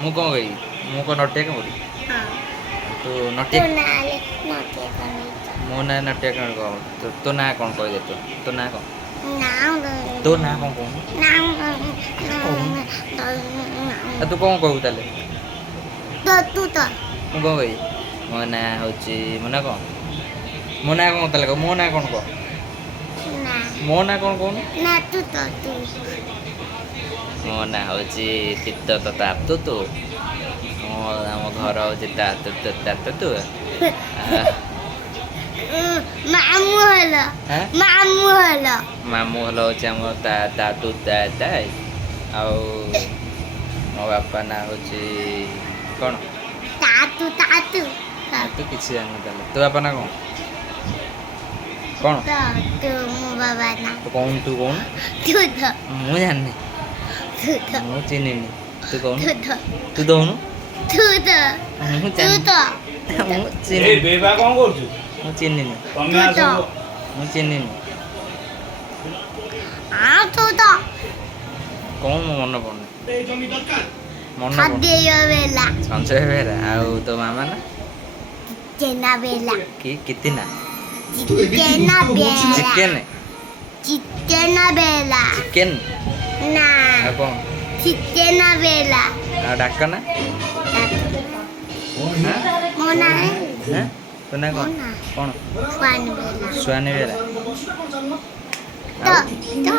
ମୁଁ କ'ଣ କହିବି? ମୁଁ କ'ଣ ନଟିଆ କାମୁଡ଼ି? ହଁ ତୁ ତୋ ନଟିଆ ନାଁରେ ନଟିଆ କମିଛ ମୋ ନାଁ ନଟିଆ କାମୁଡ଼ି କ'ଣ? ତୋ ନାଁ କ'ଣ କହିଦେ ତୋ ନାଁ କ'ଣ? ନାଁ ତୋ ନାଁ କ'ଣ କହୁନୁ? ଆଉ ତୁ କ'ଣ କହିବୁ ତାହେଲେ? ତୁ ତ ମୁଁ କ'ଣ କହିବି? ମୋ ନାଁ ହେଉଛି ମୋ ନାଁ କ'ଣ? ମୋ ନାଁ କ'ଣ ତାହେଲେ କହ? ମୋ ନାଁ କ'ଣ କହ? ନା ମୋ ନାଁ କ'ଣ କହୁନୁ? ନା ତୁ ତ ତୁ ମୋ ନାଁ ହେଉଛି ତିତ ତତା ତୁ ଆମ ଘର ହେଉଛି ତୁ ମାମୁଁ ହେଲ ହାଁ ମାମୁଁ ହେଲ ମାମୁଁ ଭଲ ହେଉଛି ଆମ ଦାଦୁ ଦାଇ ଆଉ ମୋ ବାପା ନାଁ ହେଉଛି କ'ଣ? ତାତୁ ତୁ କିଛି ଜାଣିନୁ ତାହେଲେ ତୋ ବାପା ନାଁ କ'ଣ? କ'ଣ ତୁ ମୋ ବାବା ନା ତୁ କହୁନୁ ତୁ କହୁନୁ ତୁ ତ ମୁଁ ଜାଣିନି ତୁ ତ ମୁଁ ଚିହ୍ନିନି ତୁ କହୁନୁ ତୁ ତ ତୁ ଦଉନୁ ତୁ ତ ମୁଁ ତୁ ତ ମୁଁ ଏ ଚିହ୍ନିନି ବେବା କ'ଣ କରୁଛୁ? ମୁଁ ଚିହ୍ନିନି ତମେ ତୁ ଆସ ତ ମୁଁ ଚିହ୍ନିନି ତୁ ତ କ'ଣ ମୋ ମନେ ପଡ଼ୁନି ମନେ ପଡ଼ୁନି ଖାଦ୍ୟ ବେଲା ସଞ୍ଜୟ ବେହେରା ଆଉ ତୋ ମାମା ନା ଚେନା ବେଲା କିତି ନା ଚିକେନ ବେଲା ଚିକେନ ଚିକେନ ବେଲା ଚିକେନ ନା ଆଉ କ'ଣ ଚିକେନ ବେଲା ଆଉ ଡାକ ନା ମୋ ନାଁ ହାଁ ତୋ ନାଁ କ'ଣ କ'ଣ ସ୍ୱାନ ବେଲା ସୁହାନୀ ବେହେରା ତ ତ